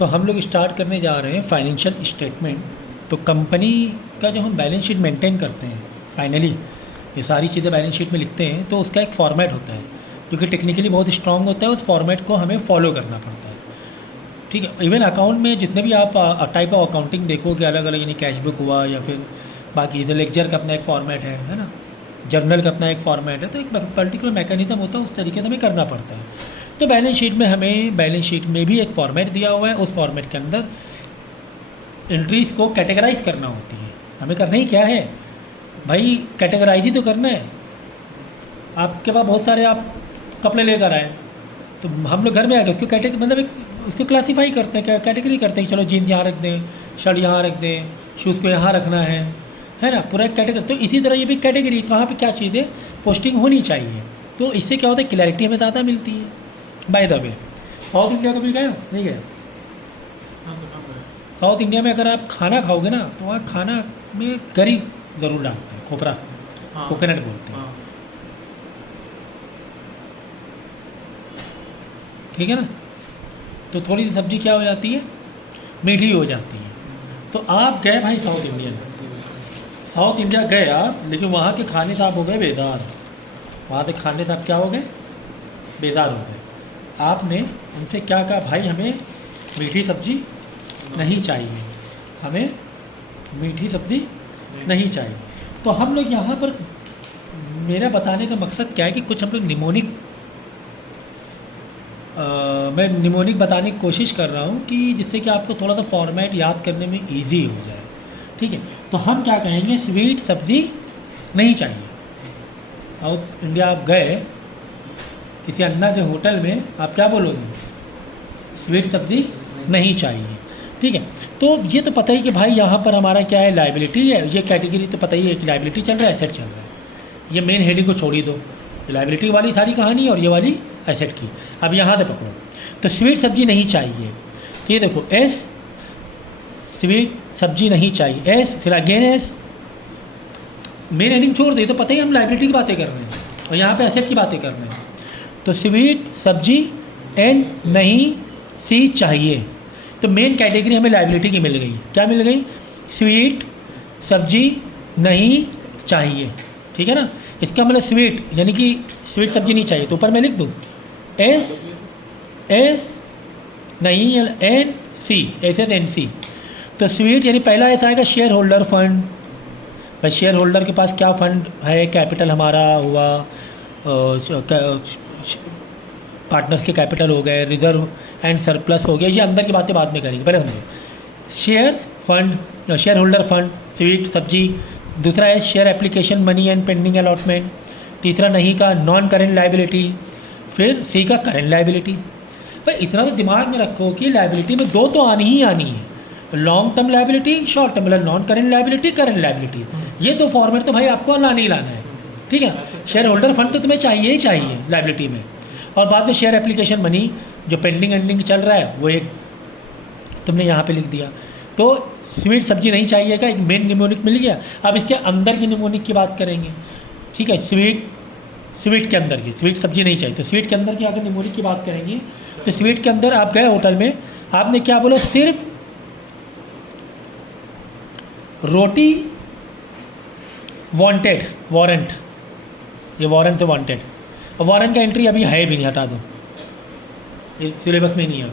सो हम लोग स्टार्ट करने जा रहे हैं फाइनेंशियल स्टेटमेंट। तो कंपनी का जो हम बैलेंस शीट मेंटेन करते हैं, फाइनली ये सारी चीज़ें बैलेंस शीट में लिखते हैं, तो उसका एक फॉर्मेट होता है जो कि टेक्निकली बहुत स्ट्रांग होता है। उस फॉर्मेट को हमें फॉलो करना पड़ता है, ठीक है। इवन अकाउंट में जितने भी आप टाइप ऑफ अकाउंटिंग देखोगे अलग अलग, यानी कैश बुक हुआ या फिर बाकी जैसे लेक्चर का अपना एक फॉर्मेट है ना, जर्नल का अपना एक फॉर्मेट है, तो एक पर्टिकुलर मैकेनिज्म होता है, उस तरीके से हमें करना पड़ता है। तो बैलेंस शीट में हमें बैलेंस शीट में भी एक फॉर्मेट दिया हुआ है, उस फॉर्मेट के अंदर एंट्रीज़ को कैटेगराइज करना होती है। हमें करना ही क्या है भाई, कैटेगराइज ही तो करना है। आपके पास बहुत सारे आप कपड़े लेकर आए, तो हम लोग घर में आ गए उसको मतलब एक उसको क्लासीफाई करते हैं, कैटेगरी करते हैं। चलो जीन्स यहाँ रख दें, शर्ट यहाँ रख दें, शूज़ को यहाँ रखना है ना, पूरा एक कैटेगरी। तो इसी तरह ये भी कैटेगरी कहाँ पे क्या चीज़ें पोस्टिंग होनी चाहिए। तो इससे क्या होता है, क्लैरिटी हमें ज़्यादा मिलती है। By the way, south India कभी गए हो? नहीं गए? साउथ इंडिया में अगर आप खाना खाओगे ना, तो वहाँ खाना में गरी ज़रूर डालते हैं, खोपरा, कोकोनट बोलते हैं, ठीक है ना। तो थोड़ी सी सब्ज़ी क्या हो जाती है, मीठी हो जाती है। तो आप गए भाई साउथ इंडिया गए आप, लेकिन वहाँ के खाने से आप हो गए बेजार। वहाँ से खाने से आप क्या हो गए, बेजार हो गए। आपने उनसे क्या कहा, भाई हमें मीठी सब्ज़ी नहीं चाहिए, हमें मीठी सब्ज़ी नहीं चाहिए। तो हम लोग यहाँ पर, मेरा बताने का मकसद क्या है कि कुछ हम लोग निमोनिक, मैं निमोनिक बताने की कोशिश कर रहा हूँ कि जिससे कि आपको थोड़ा सा फॉर्मेट याद करने में इजी हो जाए, ठीक है। तो हम क्या कहेंगे, स्वीट सब्ज़ी नहीं चाहिए। साउथ इंडिया आप गए किसी अन्ना के होटल में, आप क्या बोलोगे, स्वीट सब्ज़ी नहीं चाहिए, ठीक है। तो ये तो पता ही कि भाई यहाँ पर हमारा क्या है, लाइबिलिटी है। ये कैटेगरी तो पता ही है कि लाइबिलिटी चल रहा है, एसेट चल रहा है। ये मेन हेडिंग को छोड़ ही दो, लाइबिलिटी वाली सारी कहानी और ये वाली एसेट की। अब यहाँ से पकड़ो, तो स्वीट सब्ज़ी नहीं चाहिए। तो ये देखो एस, स्वीट सब्ज़ी नहीं चाहिए, एस, फिर अगेन एस, मेन हेडिंग छोड़ दो। ये तो पता ही हम लाइबिलिटी की बातें कर रहे हैं और यहाँ पे एसेट की बातें कर रहे हैं। तो स्वीट सब्ज़ी एंड नहीं सी चाहिए। तो मेन कैटेगरी हमें लाइबिलिटी की मिल गई। क्या मिल गई, स्वीट सब्ज़ी नहीं चाहिए, ठीक है ना। इसका मतलब स्वीट यानी कि स्वीट सब्ज़ी नहीं चाहिए, तो ऊपर मैं लिख दूँ एस, एस नहीं N C, S S N C. तो स्वीट यानी पहला ऐसा आएगा शेयर होल्डर फंड। भाई शेयर होल्डर के पास क्या फंड है, कैपिटल हमारा हुआ, पार्टनर्स के कैपिटल हो गए, रिजर्व एंड सरप्लस हो गया। ये अंदर की बातें बाद में करेंगे, पहले समझो। Shares fund, share holder fund, sweet सब्जी। दूसरा है share application money and pending allotment. तीसरा नहीं का नॉन करेंट लाइबिलिटी। फिर सी का करेंट लाइबिलिटी। भाई इतना तो दिमाग में रखो कि लाइबिलिटी में दो तो आनी ही आनी है, long term liability, short term, मतलब non current liability, current liability. ये तो फॉर्मेट तो भाई आपको लाना ही लाना है, ठीक है। शेयर होल्डर फंड तो तुम्हें चाहिए ही चाहिए लाइबिलिटी में, और बाद में शेयर एप्लीकेशन मनी जो पेंडिंग एंडिंग चल रहा है वो एक तुमने यहाँ पे लिख दिया। तो स्वीट सब्जी नहीं चाहिए का एक मेन निमोनिक मिल गया। अब इसके अंदर की निमोनिक की बात करेंगे, ठीक है। स्वीट के अंदर की, स्वीट सब्जी नहीं चाहिए, तो स्वीट के अंदर की अगर निमोनिक की बात करेंगे, तो स्वीट के अंदर आप गए होटल में, आपने क्या बोला, सिर्फ रोटी वांटेड, वारंट, ये वारंट तो वांटेड, और वारंट का एंट्री अभी है भी नहीं, हटा दो, ये सिलेबस में नहीं है।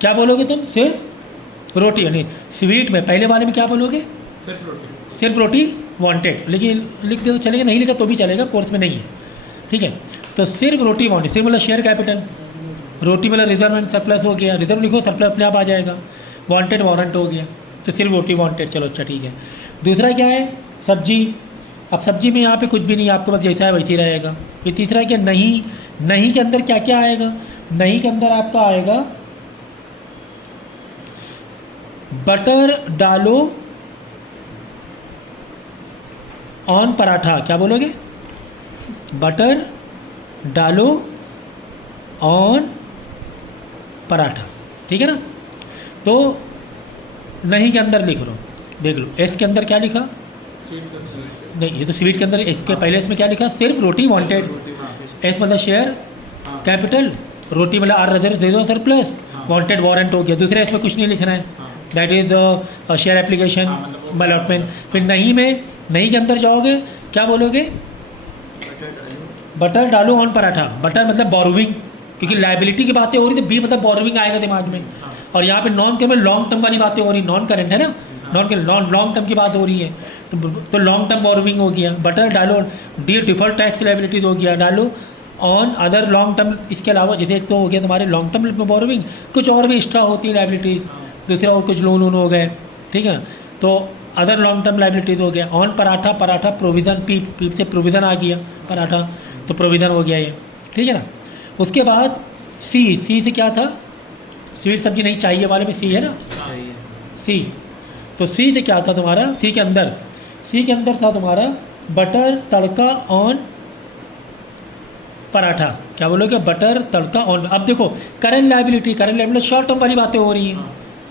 क्या बोलोगे तुम, सिर्फ रोटी, यानी स्वीट में पहले वाले में क्या बोलोगे, सिर्फ रोटी वांटेड। लेकिन लिख दे तो चलेगा, नहीं लिखा तो भी चलेगा, कोर्स में नहीं है, ठीक है। तो सिर्फ रोटी वांटेड, सिर्फ मतलब शेयर कैपिटल, रोटी मतलब रिजर्व एंड सरप्लस हो गया, रिजर्व लिखो सरप्लस अपने आप आ जाएगा, वांटेड वारंट हो गया, तो सिर्फ रोटी वांटेड, चलो अच्छा ठीक है। दूसरा क्या है, सब्जी। अब सब्जी में यहाँ पे कुछ भी नहीं, आपके पास जैसा है वैसे ही रहेगा। ये तीसरा क्या, नहीं। नहीं के अंदर क्या क्या आएगा, नहीं के अंदर आपका आएगा बटर डालो ऑन पराठा। क्या बोलोगे, बटर डालो ऑन पराठा, ठीक है ना। तो नहीं के अंदर लिख लो, देख लो एस के अंदर क्या लिखा, नहीं ये तो स्वीट के अंदर, इसके पहले इसमें क्या लिखा, सिर्फ रोटी वांटेड। एस मतलब शेयर कैपिटल, रोटी मतलब आर रजर दे दो सरप्लस, वांटेड वारंट हो गया, दूसरे इसमें कुछ नहीं लिखना है, that is share application allotment. फिर नहीं में, नहीं के अंदर जाओगे, क्या बोलोगे? बटर डालो ऑन पराठा। बटर मतलब बोरोविंग, क्योंकि लाइबिलिटी की बातें हो रही, तो बी मतलब बोरोविंग आएगा दिमाग में। और यहाँ पे नॉन के में लॉन्ग टर्म वाली बातें हो रही, नॉन करेंट है ना, नॉन के लॉन्ग टर्म की बात हो रही है, तो लॉन्ग टर्म बोरोविंग हो गया। बटर डालो, डी डिफॉल्ट टैक्स लाइबिलिटीज हो गया, डालो ऑन अदर लॉन्ग टर्म। इसके अलावा जैसे एक तो हो गया तुम्हारे लॉन्ग टर्म बोरोविंग, कुछ और भी एक्स्ट्रा होती है लाइबिलिटीज, दूसरा और कुछ लोन वोन हो गए, ठीक है, तो अदर लॉन्ग टर्म लाइबिलिटीज हो गया। ऑन पराठा, पराठा प्रोविज़न, पीप से प्रोविज़न आ गया, पराठा तो प्रोविज़न हो गया ये, ठीक है ना। उसके बाद सी से क्या था? स्वीट सब्जी नहीं चाहिए वाले में सी है ना, सी। तो सी से क्या था तुम्हारा? सी के अंदर था तुम्हारा बटर तड़का ऑन पराठा। क्या बोलोगे? Butter tadka on. अब देखो करंट लायबिलिटी शॉर्ट टर्म वाली बातें हो रही हैं।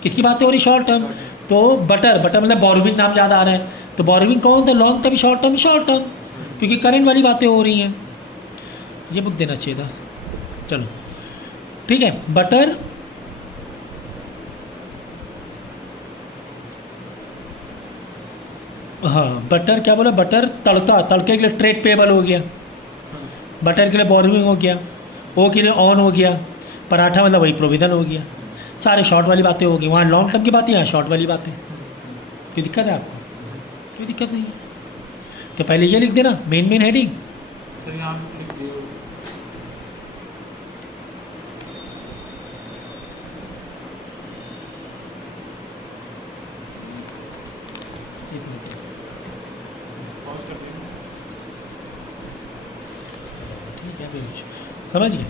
किसकी बातें हो रही? Short term. तो बटर मतलब बोरोविंग नाम ज़्यादा आ रहा है, तो बोरोविंग कौन था? लॉन्ग टर्म, शॉर्ट टर्म, क्योंकि करंट वाली बातें हो रही हैं। ये बुक देना चाहिए था, चलो ठीक है। बटर हाँ, बटर क्या बोला? बटर तड़का, तड़के के लिए ट्रेड पेबल हो गया, बटर के लिए बोरोविंग हो गया, ओ के लिए ऑन हो गया, पराठा मतलब वही प्रोविज़न हो गया। सारे शॉर्ट वाली बातें होगी, वहाँ लॉन्ग टर्म की बातें, यहाँ शॉर्ट वाली बातें। कोई दिक्कत है आपको? कोई दिक्कत नहीं है। तो पहले ये लिख देना मेन हेडिंग। सर यहाँ लिख दो। ठीक है, समझ गए?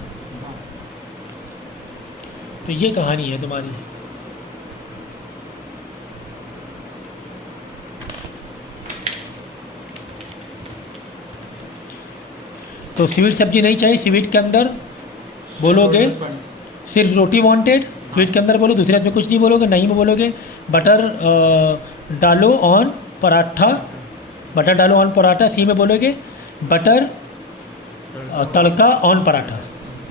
तो ये कहानी है तुम्हारी। तो स्वीट सब्जी नहीं चाहिए, स्वीट के अंदर बोलोगे सिर्फ रोटी वांटेड, स्वीट के अंदर बोलो, दूसरे में कुछ नहीं बोलोगे। नहीं में बोलोगे बटर डालो ऑन पराठा, बटर डालो ऑन पराठा। सी में बोलोगे butter tadka on paratha,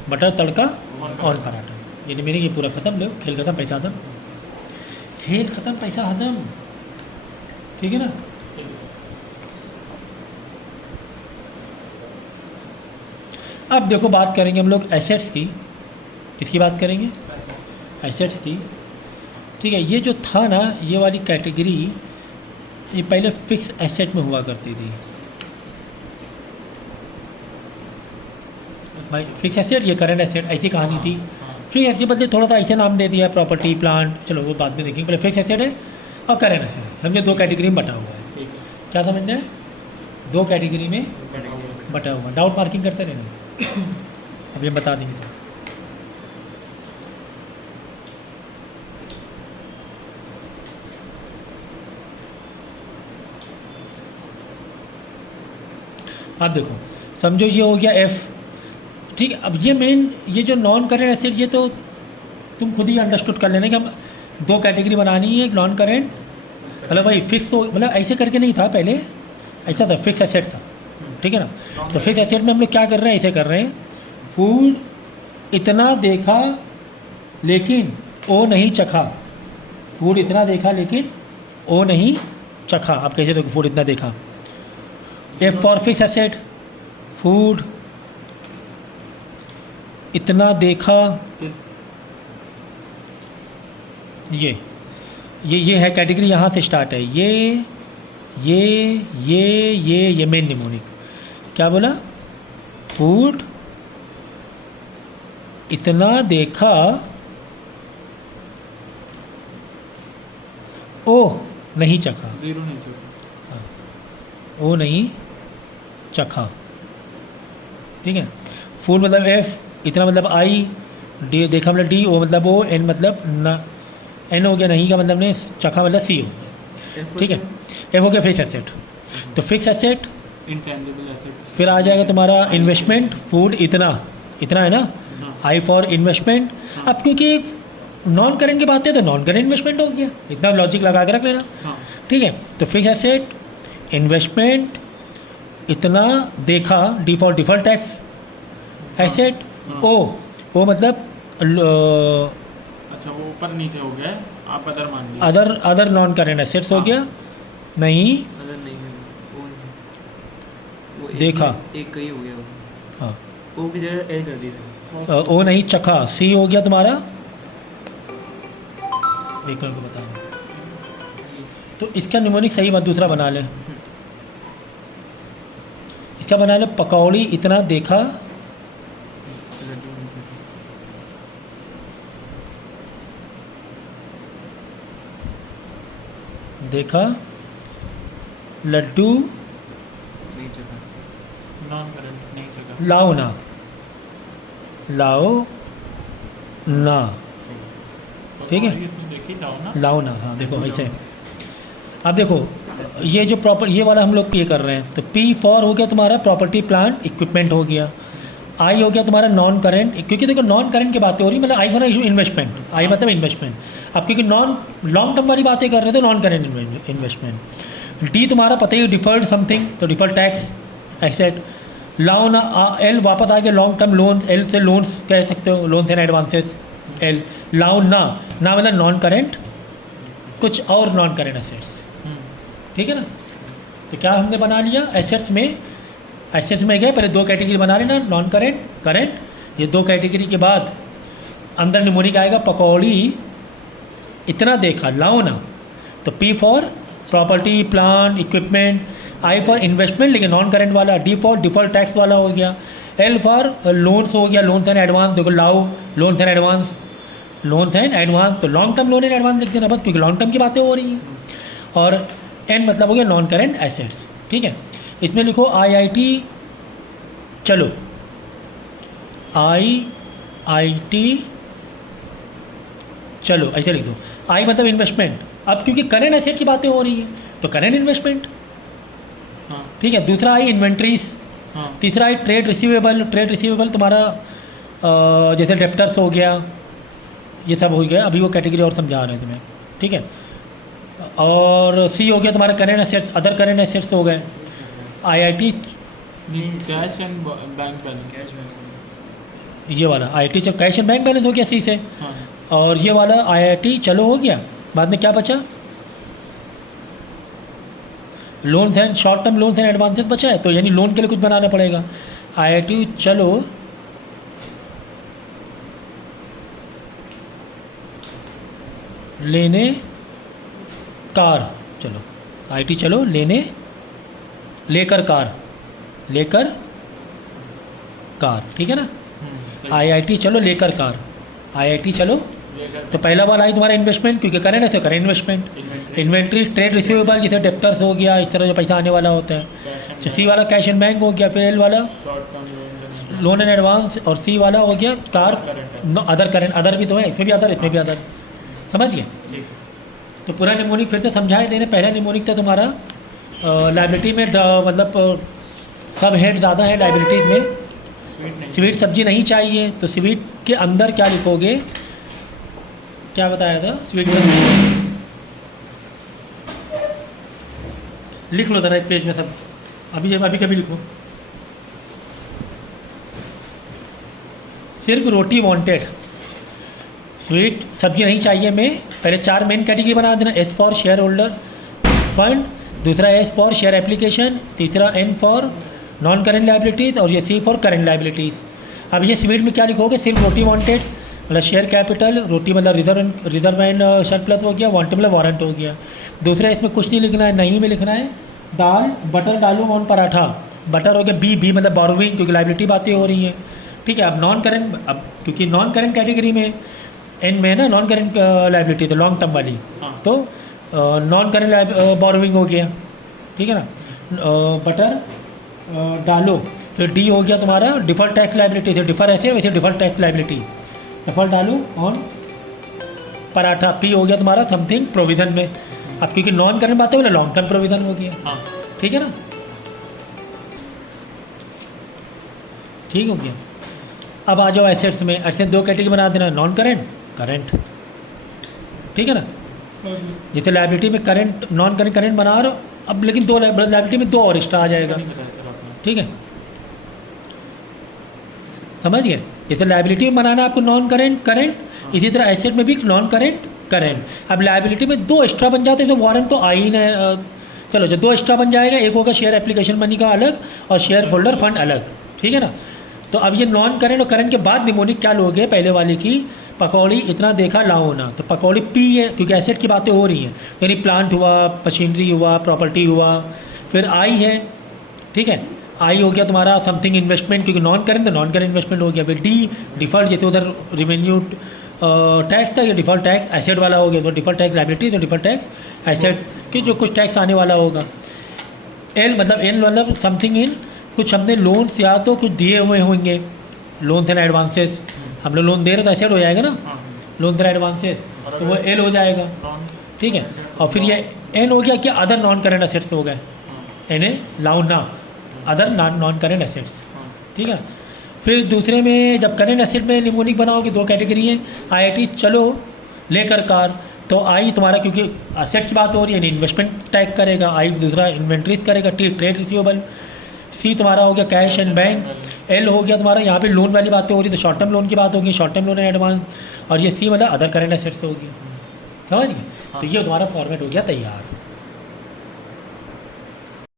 butter tadka on paratha. यानी मेरे ये पूरा खत्म। लो, खेल खत्म, पैसा खत्म, खेल खत्म, पैसा खत्म, ठीक है ना। अब देखो बात करेंगे हम लोग एसेट्स की। किसकी बात करेंगे? एसेट्स की, ठीक है। ये जो था ना, ये वाली कैटेगरी, ये पहले फिक्स एसेट में हुआ करती थी भाई। फिक्स एसेट, ये करंट एसेट, ऐसी कहानी थी। फिक्स एसेट बदले थोड़ा सा ऐसे नाम दे दिया, प्रॉपर्टी प्लांट, चलो वो बाद में देखेंगे। पहले फिक्स एसेट है और करंट एसेट है, समझे, दो कैटेगरी में बटा हुआ है। क्या समझना है? दो कैटेगरी में बटा हुआ। डाउट मार्किंग करते रहना, अब ये बता देंगे। आप देखो, समझो ये हो गया एफ, ठीक है। अब ये मेन, ये जो नॉन करेंट एसेट, ये तो तुम खुद ही अंडरस्टूड कर लेना कि हम दो कैटेगरी बनानी है। एक नॉन करेंट मतलब भाई फिक्स हो, मतलब ऐसे करके नहीं था पहले, ऐसा था, फिक्स एसेट था, ठीक है ना। तो फिक्स एसेट में हम लोग क्या कर रहे हैं? ऐसे कर रहे हैं, फूड इतना देखा लेकिन ओ नहीं चखा, फूड इतना देखा लेकिन ओ नहीं चखा। आप कैसे देखो, फूड इतना देखा। F for fix asset, food इतना देखा, ये है कैटेगरी, यहाँ से स्टार्ट है। ये मेन निमोनिक। क्या बोला? फूड इतना देखा ओ नहीं चखा, जीरो नहीं चखा, ओ नहीं चखा, ठीक है। फूड मतलब एफ, इतना मतलब आई, डी देखा मतलब डी, ओ मतलब ओ, एन मतलब ना, एन हो गया नहीं का मतलब नहीं, चखा मतलब सी हो गया, ठीक है। एफ हो गया फिक्स एसेट। तो फिक्स एसेट, इंटेंजिबल एसेट्स, फिर आ जाएगा तुम्हारा इन्वेस्टमेंट। फूड इतना है ना, आई फॉर इन्वेस्टमेंट। अब क्योंकि नॉन करेंट की बात है तो नॉन करेंट इन्वेस्टमेंट हो गया, इतना लॉजिक लगा के रख लेना, ठीक है। तो फिक्स एसेट, इन्वेस्टमेंट, इतना देखा, D for default tax asset, ओ वो मतलब अच्छा वो ऊपर नीचे हो गया है, आप अदर मान लीजिए। अदर नॉन करेंट एसेट्स हो हाँ। गया। नहीं अगर नहीं है वो देखा। एक का ही हो गया वो। हाँ, ओ की जगह एल कर दीजिए। ओ नहीं चखा, सी हो गया तुम्हारा। एक मिनट को बता दो। तो इसका निमोनिक सही बात दूसरा बना ले, इसका बना ले पकौड़ी इतना देखा देखा लड्डू नहीं चला। नॉन करंट नहीं चला। लाओ ना, लाओ ना, ठीक है। देखिए जाओ ना। लाओ ना, हाँ देखो ऐसे। अब देखो ये जो प्रॉपर ये वाला हम लोग ये कर रहे हैं, तो P फॉर हो गया तुम्हारा प्रॉपर्टी प्लांट इक्विपमेंट हो गया। I हो गया तुम्हारा नॉन करंट, क्योंकि देखो नॉन करंट की बातें हो रही, मतलब I फॉर इन्वेस्टमेंट, I मतलब इन्वेस्टमेंट। अब क्योंकि नॉन लॉन्ग टर्म वाली बातें कर रहे थे, नॉन करंट इन्वेस्टमेंट। D तुम्हारा पता ही डिफर्ड समथिंग, तो डिफर्ड टैक्स एसेट। लाओ ना, L वापस आ गया लॉन्ग टर्म लोन, L से लोन्स कह सकते हो, लोन्स एंड एडवांसेस L। लाओ ना, ना मतलब नॉन करंट कुछ और नॉन करंट एसेट्स, ठीक है ना। तो क्या हमने बना लिया एसेट्स में गए, पहले दो कैटेगरी बना लेना, नॉन करेंट करेंट। ये दो कैटेगरी के बाद अंदर निमोनिक आएगा पकौड़ी इतना देखा, लाओ ना। तो P for property plant equipment, I for investment लेकिन नॉन करेंट वाला, D फॉर डिफॉल्ट टैक्स वाला हो गया, L फॉर लोन्स हो गया, लोन्स एंड एडवांस। देखो लाओ loans and advance, loans and advance, तो long term loan and advance लिख देना बस, क्योंकि लॉन्ग टर्म की बातें हो रही हैं। और N मतलब हो गया नॉन करेंट एसेट्स, ठीक है। इसमें लिखो IIT चलो, IIT चलो ऐसे लिख दो। I मतलब इन्वेस्टमेंट, अब क्योंकि करेंट एसेट की बातें हो रही हैं तो करेंट इन्वेस्टमेंट, हाँ ठीक है। दूसरा आई इन्वेंट्रीज, हाँ तीसरा आई ट्रेड रिसीवेबल तुम्हारा जैसे डेप्टर्स हो गया, ये सब हो गया। अभी वो कैटेगरी और समझा रहे थे मैं, ठीक है। और सी हो गया तुम्हारा current assets, other current assets हो गए। IIT cash and bank balance. ये वाला IIT चलो कैश एंड बैंक बैलेंस हो गया सी से, हाँ और ये वाला IIT चलो हो गया। बाद में क्या बचा, loans and short term loans and advances बचा है, तो यानी लोन के लिए कुछ बनाना पड़ेगा। IIT चलो लेने कार, चलो IIT चलो लेने लेकर कार, लेकर कार, ठीक है ना। IIT चलो लेकर कार, IIT चलो। तो पहला वाला आई तुम्हारा इन्वेस्टमेंट, क्योंकि करेंट ऐसे current investment. Inventory trade receivable जैसे डेप्टर्स हो गया, इस तरह जो पैसा आने वाला होता है। तो सी वाला कैश एंड बैंक हो गया, फिर L वाला short term loan and advance, और सी वाला हो गया कार। अदर करेंट, अदर भी तो है, इसमें भी अदर, इसमें भी अदर, समझ गए। तो पूरा निमोनिक फिर से समझाए देने। पहला निमोनिक था तुम्हारा लाइबिलिटी में मतलब सब हेड ज़्यादा है लाइबिलिटीज में, स्वीट सब्जी नहीं चाहिए, तो स्वीट के अंदर क्या लिखोगे, क्या बताया था स्वीट का, लिख लो ज़रा एक पेज में सब, अभी कभी लिखो। सिर्फ रोटी वांटेड, स्वीट सब्जी नहीं चाहिए में पहले 4 मेन कैटेगरी बना देना। S for share holder fund, दूसरा S फॉर शेयर एप्लीकेशन, तीसरा N for non current liabilities, और ये C फॉर करेंट लाइबिलिटीज़। अब ये स्वीट में क्या लिखोगे, सिर्फ रोटी वांटेड मतलब शेयर कैपिटल, रोटी मतलब रिजर्व एंड सरप्लस हो गया, वांटेड मतलब वारंट हो गया। दूसरा इसमें कुछ नहीं लिखना है, नहीं में लिखना है दाल बटर डालूँ ऑन पराठा, बटर हो गया B मतलब बोरोइंग, क्योंकि लाइबिलिटी बातें हो रही हैं, ठीक है। अब नॉन करेंट, अब क्योंकि नॉन करेंट कैटेगरी में एन में ना नॉन करेंट लाइबिलिटी तो लॉन्ग टर्म वाली, तो नॉन करेंट बोरोइंग हो गया, ठीक है ना। बटर डालो, फिर D हो गया तुम्हारा डिफॉल्ट टैक्स लाइबिलिटी, से डिफर ऐसे वैसे डिफॉल्ट टैक्स लाइबिलिटी, डिफॉल्ट डालो ऑन पराठा। P हो गया तुम्हारा समथिंग प्रोविज़न में, अब क्योंकि नॉन करेंट बातें बोले लॉन्ग टर्म प्रोविज़न हो गया, ठीक है ना, ठीक हो गया। अब आ जाओ एसेट्स में, एसेट दो कैटेगरी बना देना, नॉन करेंट करेंट, ठीक है ना। जैसे लाइबिलिटी में करेंट नॉन करेंट करेंट बना रहे हो, अब लेकिन दो लाइबिलिटी में 2 और एक्स्ट्रा आ जाएगा, ठीक है, समझ गए। जैसे लाइबिलिटी में बनाना है आपको नॉन करेंट करेंट, इसी तरह एसेट में भी नॉन करेंट करेंट। अब लाइबिलिटी में 2 एक्स्ट्रा बन जाते हैं तो वारंट तो आ ही नहीं। चलो जो 2 एक्स्ट्रा बन जाएगा, एक होगा शेयर एप्लीकेशन मनी का अलग और शेयर होल्डर फंड अलग, ठीक है ना। तो अब ये नॉन करेंट और करेंट के बाद निमोनिक क्या लोगे, पहले वाले की पकौड़ी इतना देखा लाओ ना, तो पकौड़ी पी है क्योंकि एसेट की बातें हो रही हैं, यानी प्लांट हुआ, मशीनरी हुआ, प्रॉपर्टी हुआ। फिर आई है, ठीक है, आई हो गया तुम्हारा समथिंग इन्वेस्टमेंट, क्योंकि नॉन करेंट तो नॉन करेंट इन्वेस्टमेंट हो गया। फिर डी डिफॉल्ट, जैसे उधर रिवेन्यू टैक्स था, ये डिफॉल्ट टैक्स एसेट वाला हो गया, तो डिफॉल्ट टैक्स लाइबिलिटी, तो डिफॉल्ट टैक्स एसेट कि जो कुछ टैक्स आने वाला होगा। एल मतलब समथिंग इन, कुछ हमने लोन्स या तो कुछ दिए हुए होंगे, लोन्स एंड एडवांसेस, हम लोग लोन दे रहे तो एसेट हो जाएगा ना, हाँ लोन एंड एडवांसेस, तो वो एल हो जाएगा, नॉन ठीक है। और फिर ये एन हो गया कि अदर नॉन करेंट एसेट्स हो गए, हाँ एन ए लाउना अदर नॉन करेंट एसेट्स, हाँ ठीक है। फिर दूसरे में जब करेंट एसेट में निमोनिक बनाओगे 2 कैटेगरी हैं, आईआईटी चलो लेकर कार, तो आई तुम्हारा क्योंकि एसेट की बात हो रही है इन्वेस्टमेंट टैग करेगा, आई दूसरा इन्वेंट्रीज करेगा, टी ट्रेड रिसीवेबल, सी तुम्हारा हो गया कैश एंड बैंक, एल हो गया तुम्हारा यहाँ पे लोन वाली बातें हो रही, तो शॉर्ट टर्म लोन की बात होगी, short term loan and advance, और ये सी मतलब अदर करेंट एसेट्स हो गया, समझ गए। तो ये तुम्हारा फॉर्मेट हो गया तैयार।